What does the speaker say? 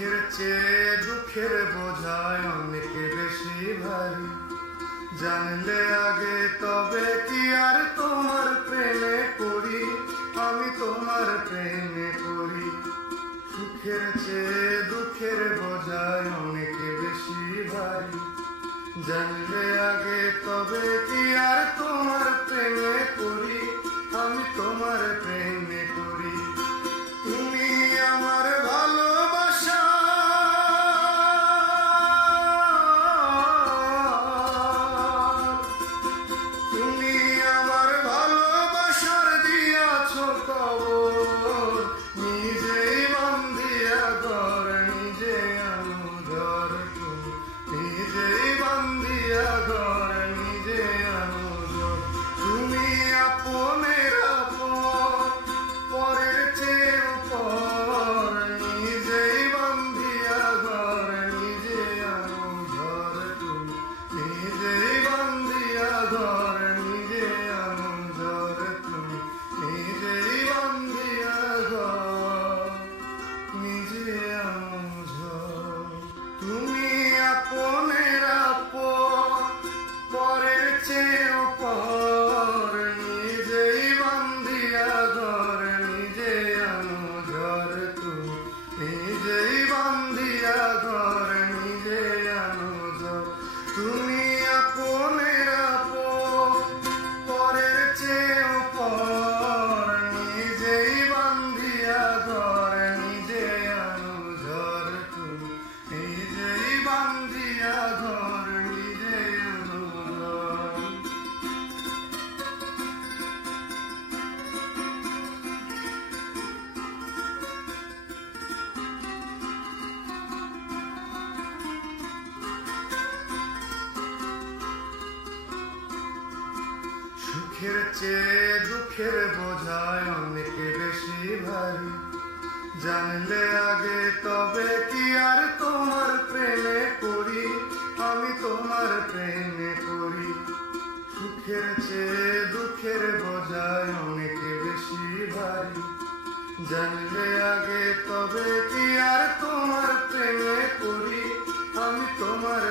সুখের চেয়ে দুঃখের বোঝায় অনেক বেশি ভারী। জানলে আগে তবে কি আর তোমার প্রেমে পড়ি, আমি তোমার প্রেমে পড়ি। সুখের চেয়ে দুঃখের বোঝায় অনেক বেশি ভারী। জানলে আগে তবে কি আর তোমার প্রেমে পড়ি, আমি তোমার প্রেমে পড়ি। তুমি আমার ভালোবাসা, তুমি আমার ভালোবাসার দিয়াছ কবর। নিজেই বান্ধিয়া ঘর, নিজে অনুধর। তুমি নিজেই বান্ধিয়া ঘর, নিজে অনুধর। তুমি আপনের আপন, পরের চেয়ে উপর। নিজেই বান্ধিয়া ঘর, নিজে অনুধর। তুমি নিজেই বান্ধিয়া ঘর, নিজে অনুধর। তুমি নিজেই বান্ধিয়া ঘর, নিজে অনুধর। তুমি আপনের আপন, পরের চেয়ে উপর। নিজেই বান্ধিয়া ঘর, নিজে অনুধর। তুমি নিজেই বান্ধিয়া ঘর, নিজে অনুধর। তুমি আপনের আপন, পরের চেয়ে উপর। নিজেই বান্ধিয়া ঘর, নিজে অনুধর। তুমি নিজেই বান্ধিয়া ঘর, নিজে অনুধর। সুখের চেয়ে দুঃখের বোঝায় অনেক বেশি ভারী। জানলে আগে তবে কি আর তোমার প্রেমে পড়ি, আমি তোমার প্রেমে পড়ি। সুখের চেয়ে দুঃখের বোঝায় অনেক বেশি ভারী। জানলে আগে তবে কি আর তোমার প্রেমে পড়ি, আমি তোমার